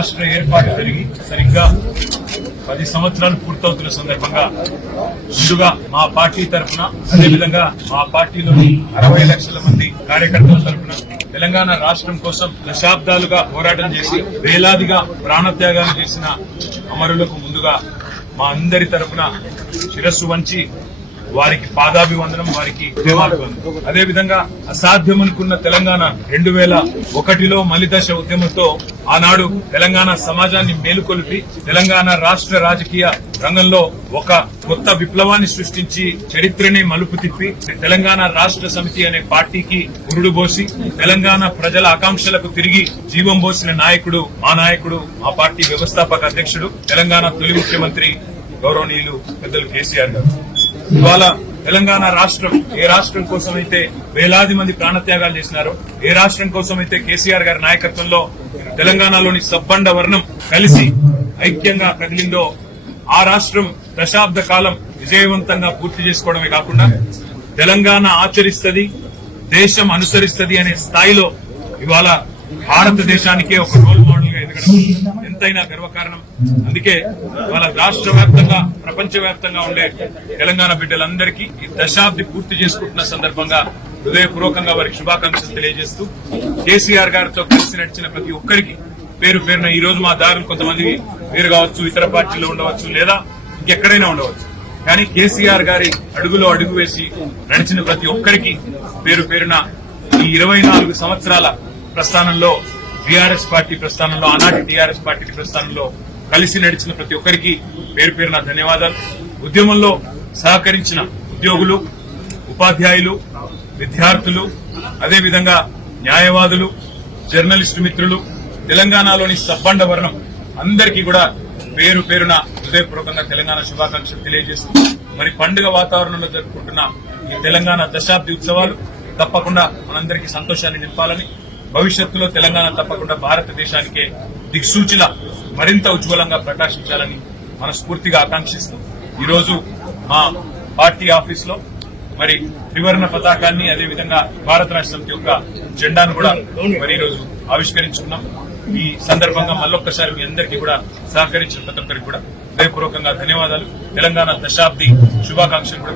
రాష్ట్ర ఏర్పాటు జరిగి సరిగ్గా 10 సంవత్సరాలు పూర్తవుతున్న సందర్భంగా ముందుగా మా పార్టీ తరఫున అదేవిధంగా మా పార్టీలోని 60 లక్షల మంది కార్యకర్తల తరఫున తెలంగాణ రాష్ట్రం కోసం దశాబ్దాలుగా పోరాటం చేసి వేలాదిగా ప్రాణత్యాగాలు చేసిన అమరులకు ముందుగా మా అందరి తరఫున శిరస్సు వంచి వారికి పాదాభివందనం, వారికి ఉద్యమాభివందనం. అదేవిధంగా అసాధ్యమనుకున్న తెలంగాణ 2001లో మలిదశ ఉద్యమంతో ఆనాడు తెలంగాణ సమాజాన్ని మేలుకొల్పి తెలంగాణ రాష్ట్ర రాజకీయ రంగంలో ఒక కొత్త విప్లవాన్ని సృష్టించి చరిత్రనే మలుపు తిప్పి తెలంగాణ రాష్ట్ర సమితి అనే పార్టీకి పురుడు పోసి తెలంగాణ ప్రజల ఆకాంక్షలకు తిరిగి జీవం పోసిన నాయకుడు మా పార్టీ వ్యవస్థాపక అధ్యక్షుడు తెలంగాణ తొలి ముఖ్యమంత్రి గౌరవనీయులు పెద్దలు కేసీఆర్ గారు. ఇవాళ తెలంగాణ రాష్ట్రం ఏ రాష్ట్రం కోసమైతే వేలాది మంది ప్రాణత్యాగాలు చేసినారో, ఏ రాష్ట్రం కోసమైతే కేసీఆర్ గారి నాయకత్వంలో తెలంగాణలోని సబ్బండ వర్ణం కలిసి ఐక్యంగా కదిలిందో ఆ రాష్ట్రం దశాబ్ద కాలం విజయవంతంగా పూర్తి చేసుకోవడమే కాకుండా తెలంగాణ ఆచరిస్తది, దేశం అనుసరిస్తది అనే స్థాయిలో ఇవాళ భారతదేశానికే ఒక రోల్ మోడల్ గా ఎదగడం ఎంతైనా గర్వకారణం. అందుకే ఇవాళ రాష్ట్ర వ్యాప్తంగా ప్రపంచ వ్యాప్తంగా ఉండే తెలంగాణ బిడ్డలందరికీ ఈ దశాబ్ది పూర్తి చేసుకుంటున్న సందర్భంగా హృదయపూర్వకంగా వారికి శుభాకాంక్షలు తెలియజేస్తూ కేసీఆర్ గారితో కలిసి నడిచిన ప్రతి ఒక్కరికి పేరు పేరున ఈ రోజు మా దారులు కొంతమంది వేరు కావచ్చు, ఇతర పార్టీలో ఉండవచ్చు, లేదా ఇంకెక్కడైనా ఉండవచ్చు, కానీ కేసీఆర్ గారి అడుగులో అడుగు వేసి నడిచిన ప్రతి ఒక్కరికి పేరు పేరున ఈ 24 సంవత్సరాల ప్రస్థానంలో టీఆర్ఎస్ పార్టీ ప్రస్థానంలో ఆనాటి టీఆర్ఎస్ పార్టీ ప్రస్థానంలో కలిసి నడిచిన ప్రతి ఒక్కరికి పేరు పేరున ధన్యవాదాలు. ఉద్యమంలో సహకరించిన ఉద్యోగులు, ఉపాధ్యాయులు, విద్యార్థులు, అదేవిధంగా న్యాయవాదులు, జర్నలిస్టు మిత్రులు, తెలంగాణలోని సబ్బండ వర్ణం అందరికీ కూడా పేరు పేరున హృదయపూర్వకంగా తెలంగాణ శుభాకాంక్షలు తెలియజేస్తూ మరి పండుగ వాతావరణంలో జరుపుకుంటున్న ఈ తెలంగాణ దశాబ్ది ఉత్సవాలు తప్పకుండా మనందరికీ సంతోషాన్ని నింపాలని, భవిష్యత్తులో తెలంగాణ తప్పకుండా భారతదేశానికే దిక్సూచిలా మరింత ఉజ్వలంగా ప్రకాశించాలని మనస్ఫూర్తిగా ఆకాంక్షిస్తూ ఈరోజు మా పార్టీ ఆఫీస్ లో మరి త్రివర్ణ పతాకాన్ని అదేవిధంగా భారత రాష్ట్ర సమితి యొక్క జెండాను కూడా మరి ఈరోజు ఆవిష్కరించుకున్నాం. ఈ సందర్భంగా మళ్ళొక్కసారి మీ అందరికీ కూడా సహకరించిన ప్రతి ఒక్కరికి కూడా హృదయపూర్వకంగా ధన్యవాదాలు, తెలంగాణ దశాబ్ది శుభాకాంక్షలు కూడా